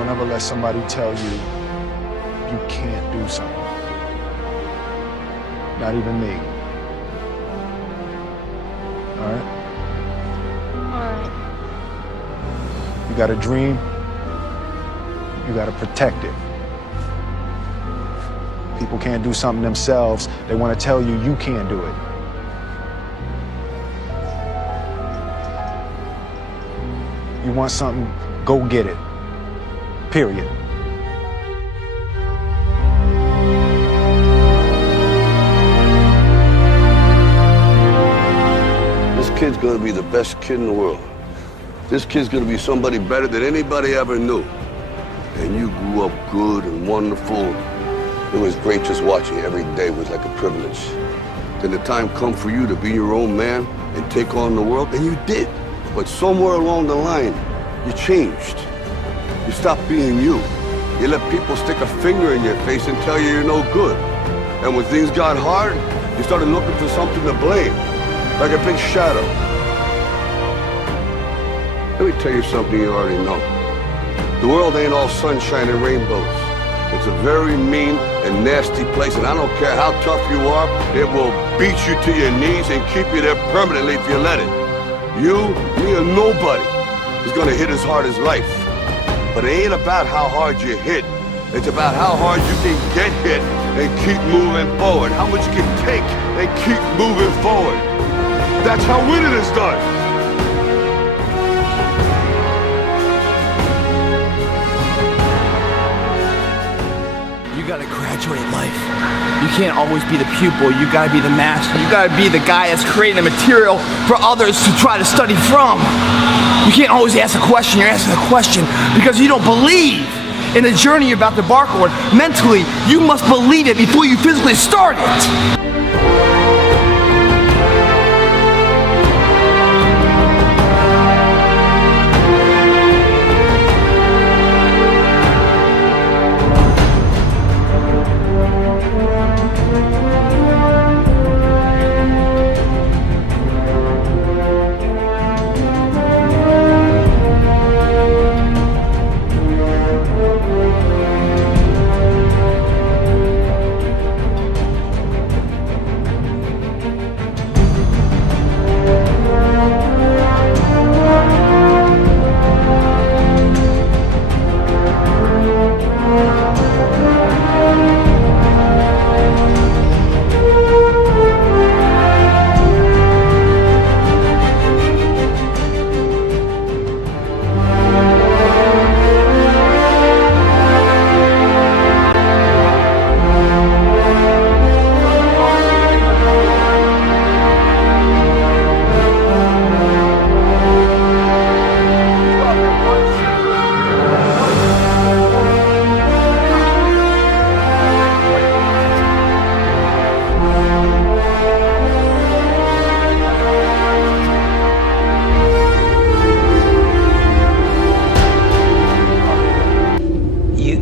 Don't ever let somebody tell you you can't do something. Not even me. All right? Alright. You got a dream, you got to protect it. People can't do something themselves. They want to tell you you can't do it. You want something, go get it. Period. This kid's gonna be the best kid in the world. This kid's gonna be somebody better than anybody ever knew. And you grew up good and wonderful. It was great just watching you every day. It was like a privilege. Then the time come for you to be your own man and take on the world, and you did. But somewhere along the line, you changed. You stopped being you. You let people stick a finger in your face and tell you you're no good. And when things got hard, you started looking for something to blame, like a big shadow. Let me tell you something you already know. The world ain't all sunshine and rainbows. It's a very mean and nasty place, and I don't care how tough you are, it will beat you to your knees and keep you there permanently if you let it. You, me, or nobody is gonna hit as hard as life. But it ain't about how hard you hit. It's about how hard you can get hit and keep moving forward. How much you can take and keep moving forward. That's how winning is done. You gotta graduate life. You can't always be the pupil, you gotta be the master. You gotta be the guy that's creating the material for others to try to study from. You can't always ask a question, you're asking a question because you don't believe in the journey you're about to embark on. Mentally, you must believe it before you physically start it.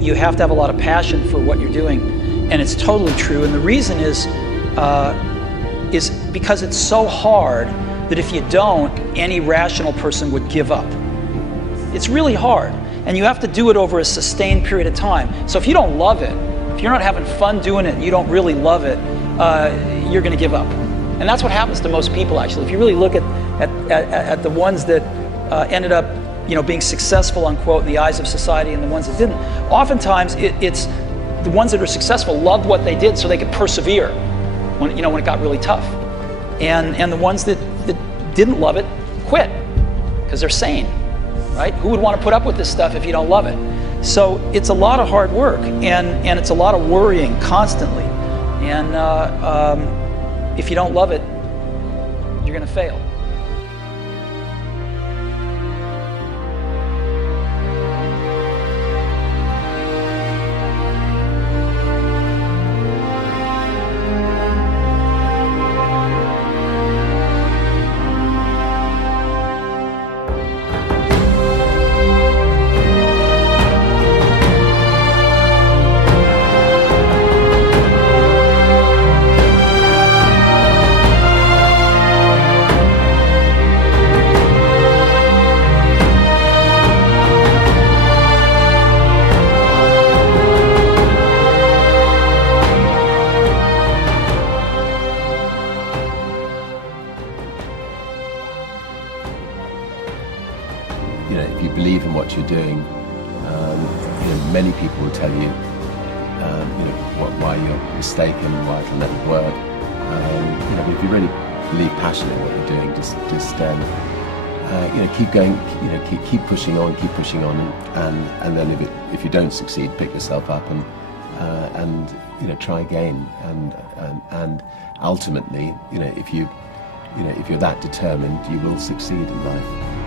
You have to have a lot of passion for what you're doing, and it's totally true. And the reason is because it's so hard that if you don't, any rational person would give up. It's really hard, and you have to do it over a sustained period of time. So if you don't love it, if you're not having fun doing it, and you don't really love it, you're going to give up. And that's what happens to most people, actually. If you really look at the ones that ended up being successful, unquote, in the eyes of society, and the ones that didn't. Oftentimes, it's the ones that are successful loved what they did so they could persevere when it got really tough. And the ones that didn't love it quit because they're sane, right? Who would want to put up with this stuff if you don't love it? So it's a lot of hard work, and it's a lot of worrying constantly. And if you don't love it, you're going to fail. many people will tell you, why you're mistaken, why it'll never work. But if you really believe passionately in what you're doing, just keep going, keep pushing on, and then if you don't succeed, pick yourself up and try again, and ultimately, if you're that determined, you will succeed in life.